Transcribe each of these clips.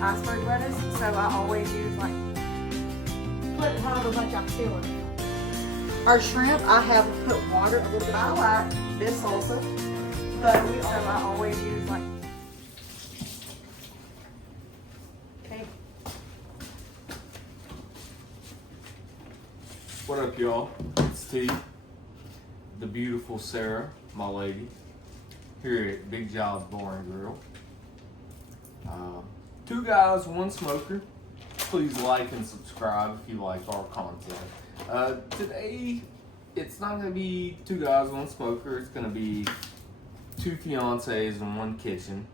iceberg lettuce, so I always use like, put however much I feel in it. Our shrimp, I have put water a little bit. I like this salsa, but I always use like, okay. What up, y'all? It's T, the beautiful Sarah, my lady, here at Big Jobs Bar and Grill. Two guys, one smoker. Please like and subscribe if you like our content. Today, it's not going to be two guys, one smoker. It's going to be two fiancés in one kitchen.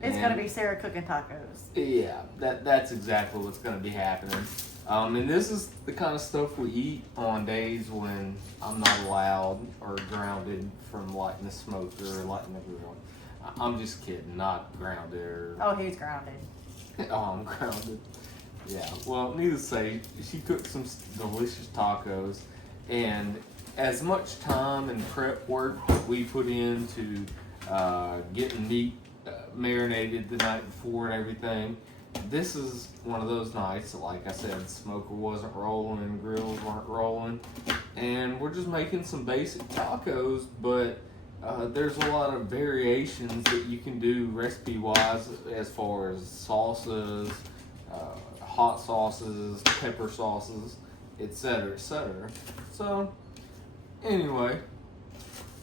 It's going to be Sarah cooking tacos. Yeah, that's exactly what's going to be happening. And this is the kind of stuff we eat on days when I'm not allowed or grounded from lighting the smoker or lighting the grill. I'm just kidding, not grounded or... Oh, he's grounded. Oh, I'm grounded. Yeah, well, needless to say, she cooked some delicious tacos, and as much time and prep work that we put into getting meat marinated the night before and everything, this is one of those nights, like I said, smoker wasn't rolling and grills weren't rolling, and we're just making some basic tacos, but there's a lot of variations that you can do recipe-wise as far as salsas, hot sauces, pepper sauces, etc., etc. So, anyway,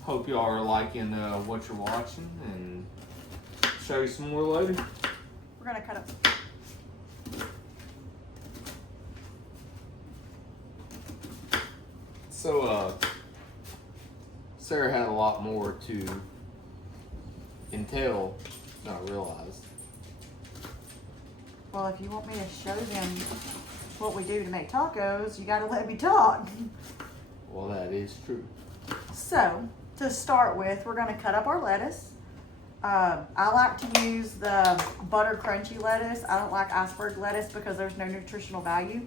hope y'all are liking what you're watching, and show you some more later. We're gonna cut up. So, Sarah had a lot more to entail than I realized. Well, if you want me to show them what we do to make tacos, you gotta let me talk. Well, that is true. So, to start with, we're gonna cut up our lettuce. I like to use the butter crunchy lettuce. I don't like iceberg lettuce because there's no nutritional value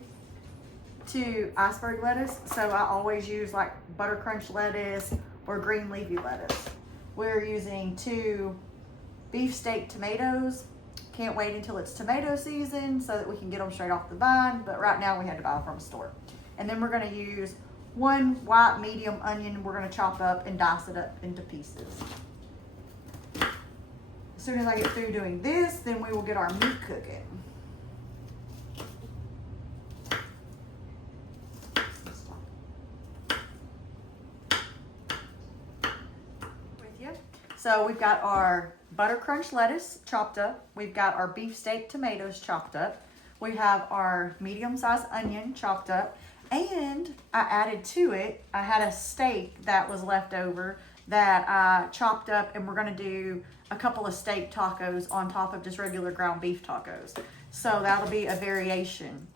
to iceberg lettuce. So I always use like butter crunch lettuce or green leafy lettuce. We're using 2 beefsteak tomatoes. Can't wait until it's tomato season so that we can get them straight off the vine, but right now we had to buy them from a store. And then we're gonna use 1 white medium onion. We're gonna chop up and dice it up into pieces. As soon as I get through doing this, then we will get our meat cooking. With you. So we've got our butter crunch lettuce chopped up. We've got our beefsteak tomatoes chopped up. We have our medium-sized onion chopped up. And I added to it, I had a steak that was left over that I chopped up, and we're gonna do a couple of steak tacos on top of just regular ground beef tacos. So that'll be a variation.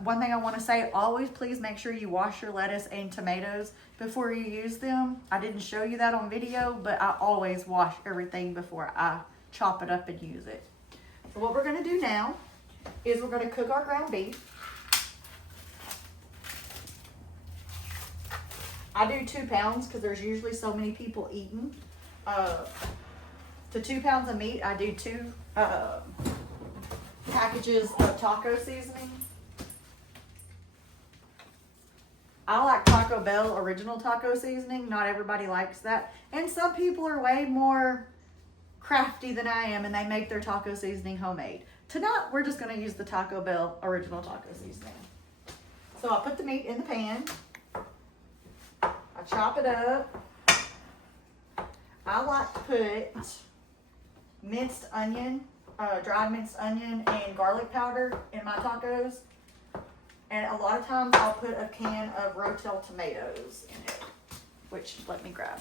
One thing I wanna say, always please make sure you wash your lettuce and tomatoes before you use them. I didn't show you that on video, but I always wash everything before I chop it up and use it. So what we're gonna do now is we're gonna cook our ground beef. I do 2 pounds because there's usually so many people eating. To 2 pounds of meat, I do 2 packages of taco seasoning. I like Taco Bell original taco seasoning. Not everybody likes that. And some people are way more crafty than I am and they make their taco seasoning homemade. Tonight, we're just gonna use the Taco Bell original taco seasoning. So I'll put the meat in the pan. I chop it up. I like to put minced onion, dried minced onion and garlic powder in my tacos. And a lot of times I'll put a can of Rotel tomatoes in it, which, let me grab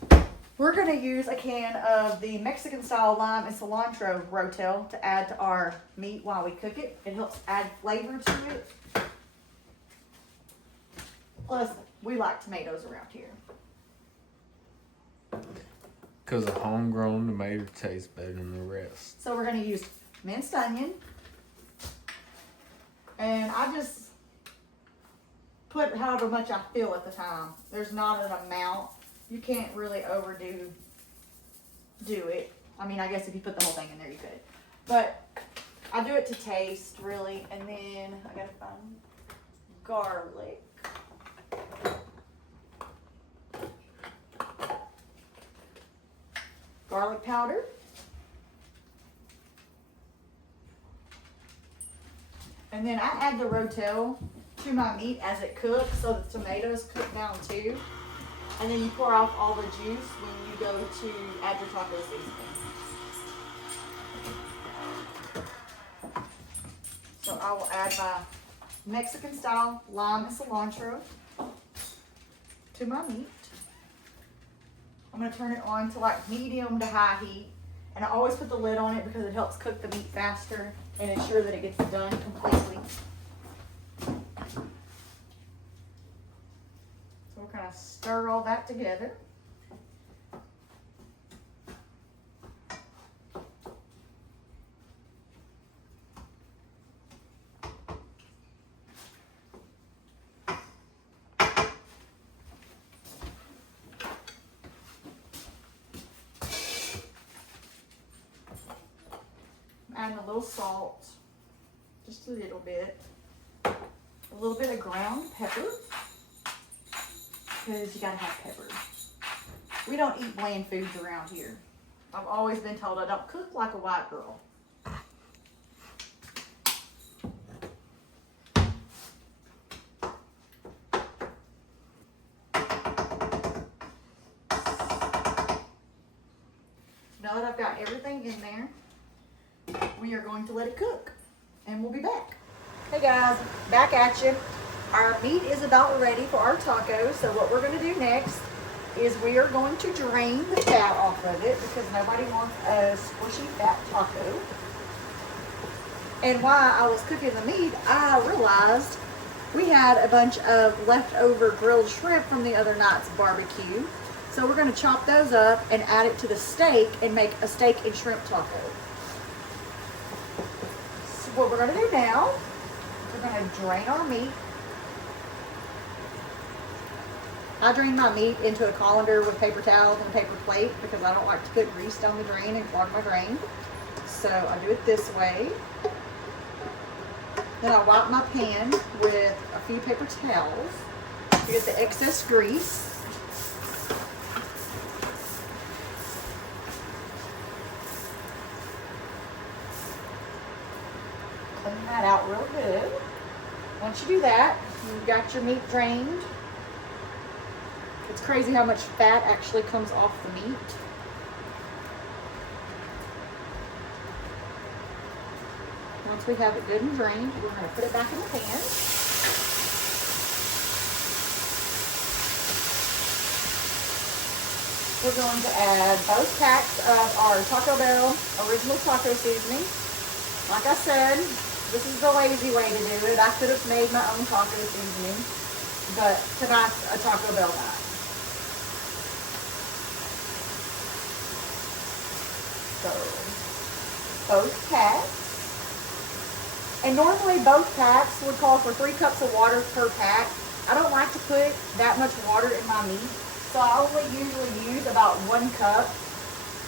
that. We're gonna use a can of the Mexican style lime and cilantro Rotel to add to our meat while we cook it. It helps add flavor to it. Plus, we like tomatoes around here. Because a homegrown tomato tastes better than the rest. So we're going to use minced onion. And I just put however much I feel at the time. There's not an amount. You can't really overdo it. I mean, I guess if you put the whole thing in there, you could. But I do it to taste, really. And then I gotta find garlic. Garlic powder. And then I add the Rotel to my meat as it cooks, so the tomatoes cook down too. And then you pour off all the juice when you go to add your taco seasoning. So I will add my Mexican style lime and cilantro to my meat. I'm going to turn it on to like medium to high heat. And I always put the lid on it because it helps cook the meat faster and ensure that it gets done completely. So we're going to stir all that together. Adding a little salt, just a little bit. A little bit of ground pepper, because you gotta have pepper. We don't eat bland foods around here. I've always been told I don't cook like a white girl. Now that I've got everything in there, we are going to let it cook, and we'll be back. Hey guys, back at you. Our meat is about ready for our tacos, so what we're going to do next is we are going to drain the fat off of it because nobody wants a squishy fat taco. And while I was cooking the meat, I realized we had a bunch of leftover grilled shrimp from the other night's barbecue. So we're going to chop those up and add it to the steak and make a steak and shrimp taco. So what we're going to do now, we're going to drain our meat. I drain my meat into a colander with paper towels and a paper plate because I don't like to put grease down the drain and clog my drain. So I do it this way. Then I wipe my pan with a few paper towels to get the excess grease. Clean that out real good. Once you do that, you've got your meat drained. It's crazy how much fat actually comes off the meat. Once we have it good and drained, we're going to put it back in the pan. We're going to add both packs of our Taco Bell original taco seasoning. Like I said, this is the lazy way to do it. I could have made my own taco seasoning, but tonight's a Taco Bell night. So, both packs. And normally both packs would call for 3 cups of water per pack. I don't like to put that much water in my meat, so I only usually use about 1 cup.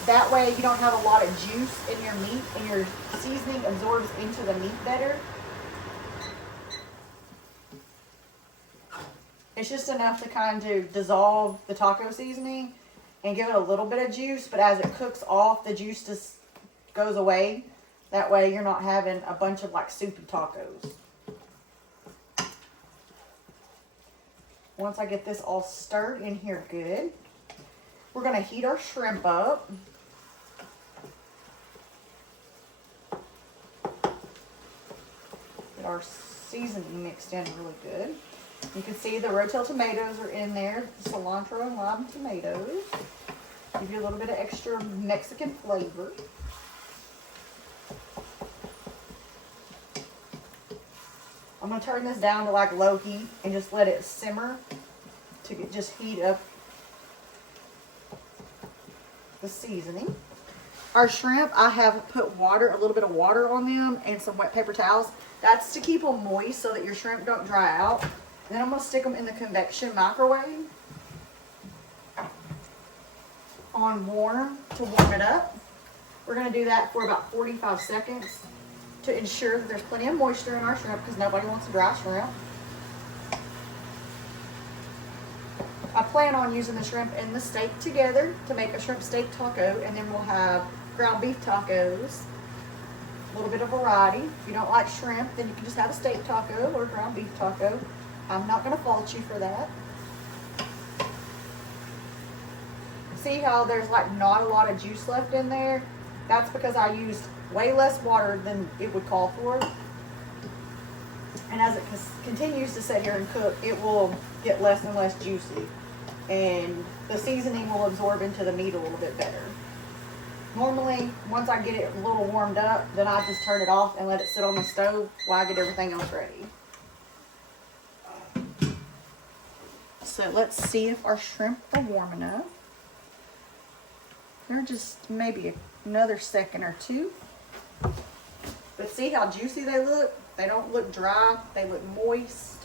That way you don't have a lot of juice in your meat and your seasoning absorbs into the meat better. It's just enough to kind of dissolve the taco seasoning and give it a little bit of juice, but as it cooks off, the juice just goes away. That way you're not having a bunch of like soupy tacos. Once I get this all stirred in here good, we're going to heat our shrimp up. Get our seasoning mixed in really good. You can see the Rotel tomatoes are in there, cilantro and lime tomatoes. Give you a little bit of extra Mexican flavor. I'm going to turn this down to like low heat and just let it simmer to just heat up the seasoning. Our shrimp, I have put water, a little bit of water on them and some wet paper towels. That's to keep them moist so that your shrimp don't dry out. Then I'm going to stick them in the convection microwave on warm to warm it up. We're gonna do that for about 45 seconds to ensure that there's plenty of moisture in our shrimp because nobody wants a dry shrimp. I plan on using the shrimp and the steak together to make a shrimp steak taco, and then we'll have ground beef tacos. A little bit of variety. If you don't like shrimp, then you can just have a steak taco or a ground beef taco. I'm not gonna fault you for that. See how there's like not a lot of juice left in there? That's because I used way less water than it would call for. And as it continues to sit here and cook, it will get less and less juicy. And the seasoning will absorb into the meat a little bit better. Normally, once I get it a little warmed up, then I just turn it off and let it sit on the stove while I get everything else ready. So let's see if our shrimp are warm enough. They're just maybe another second or two. But see how juicy they look? They don't look dry, they look moist.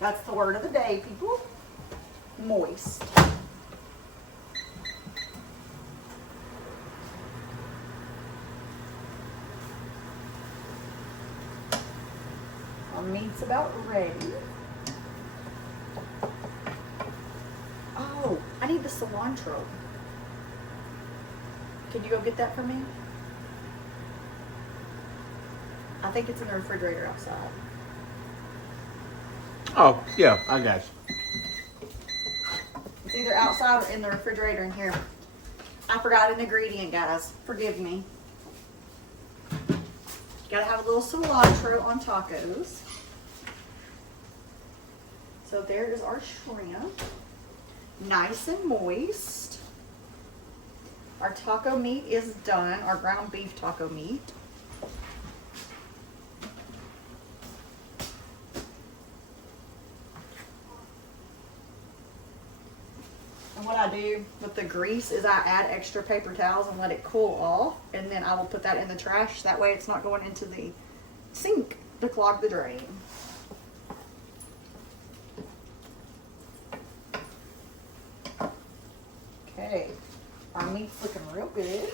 That's the word of the day, people. Moist. Our meat's about ready. Oh, I need the cilantro. Can you go get that for me? I think it's in the refrigerator outside. Oh, yeah, I got you. It's either outside or in the refrigerator in here. I forgot an ingredient, guys. Forgive me. Gotta have a little cilantro on tacos. So there is our shrimp. Nice and moist. Our taco meat is done, our ground beef taco meat. And what I do with the grease is I add extra paper towels and let it cool off, and then I will put that in the trash. That way it's not going into the sink to clog the drain. Okay, our meat's looking real good.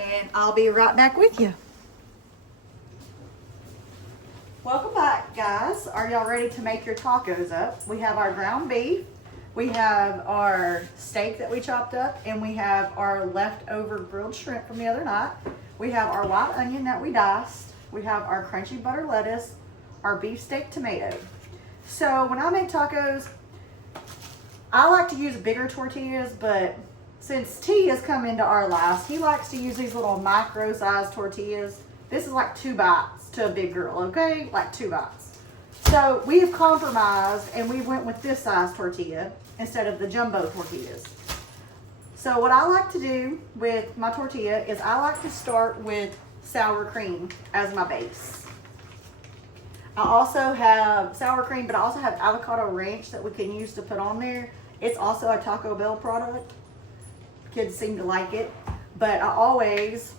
And I'll be right back with you. Welcome back, guys. Are y'all ready to make your tacos up? We have our ground beef, we have our steak that we chopped up, and we have our leftover grilled shrimp from the other night. We have our white onion that we diced. We have our crunchy butter lettuce, our beefsteak tomato. So when I make tacos, I like to use bigger tortillas, but since T has come into our lives, he likes to use these little micro-sized tortillas. This is like 2 bites to a big girl, okay? Like 2 bites. So we have compromised and we went with this size tortilla instead of the jumbo tortillas. So what I like to do with my tortilla is I like to start with sour cream as my base. I also have sour cream, but I also have avocado ranch that we can use to put on there. It's also a Taco Bell product. Kids seem to like it, but I always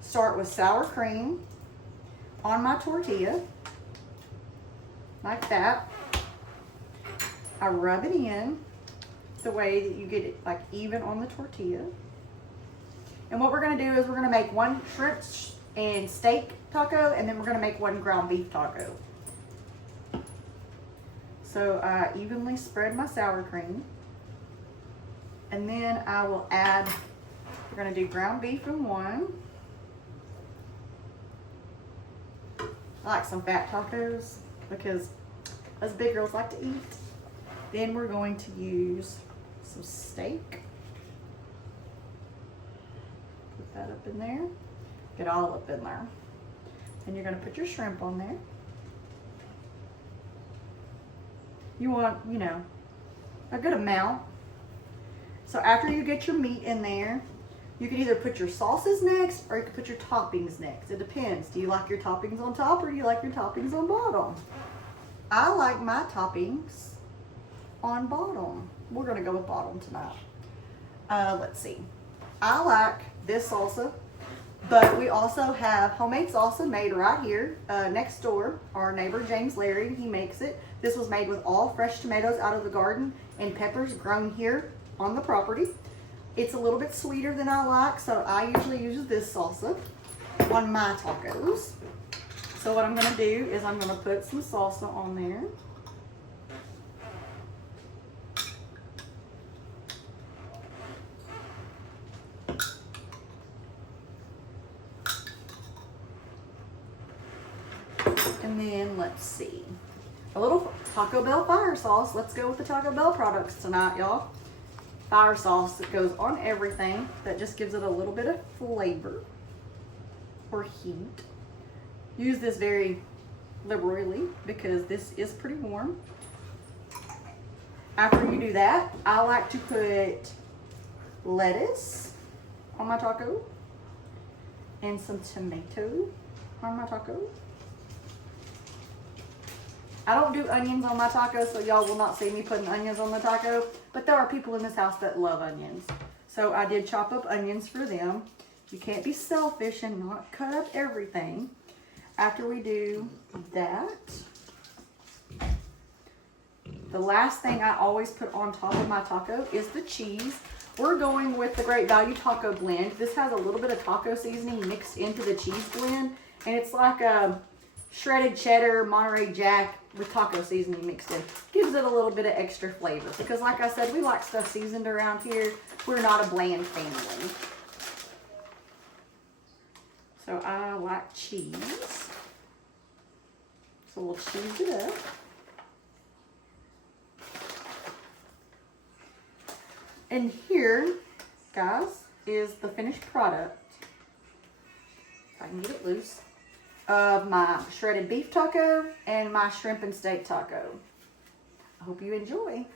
start with sour cream on my tortilla, like that. I rub it in the way that you get it like even on the tortilla. And what we're gonna do is we're gonna make one shrimp and steak taco, and then we're gonna make one ground beef taco. So I evenly spread my sour cream. And then I will add, we're gonna do ground beef in one. I like some fat tacos because us big girls like to eat. Then we're going to use some steak. Put that up in there. Get all up in there. And you're gonna put your shrimp on there. You want, you know, a good amount. So after you get your meat in there, you can either put your sauces next or you can put your toppings next. It depends. Do you like your toppings on top or do you like your toppings on bottom? I like my toppings on bottom. We're gonna go with bottom tonight. Let's see. I like this salsa But we also have homemade salsa made right here next door. Our neighbor James Larry, he makes it. This was made with all fresh tomatoes out of the garden and peppers grown here on the property. It's a little bit sweeter than I like, so I usually use this salsa on my tacos. So what I'm gonna do is I'm gonna put some salsa on there. And then let's see, a little Taco Bell fire sauce. Let's go with the Taco Bell products tonight, y'all. Fire sauce that goes on everything, that just gives it a little bit of flavor or heat. Use this very liberally because this is pretty warm. After you do that, I like to put lettuce on my taco and some tomato on my taco. I don't do onions on my taco, so y'all will not see me putting onions on the taco, but there are people in this house that love onions. So I did chop up onions for them. You can't be selfish and not cut up everything. After we do that, the last thing I always put on top of my taco is the cheese. We're going with the Great Value Taco Blend. This has a little bit of taco seasoning mixed into the cheese blend, and it's like a shredded cheddar, Monterey Jack with taco seasoning mixed in. Gives it a little bit of extra flavor because, like I said, we like stuff seasoned around here. We're not a bland family. So I like cheese. So we'll cheese it up. And here, guys, is the finished product. If I can get it loose. Of my shredded beef taco and my shrimp and steak taco. I hope you enjoy.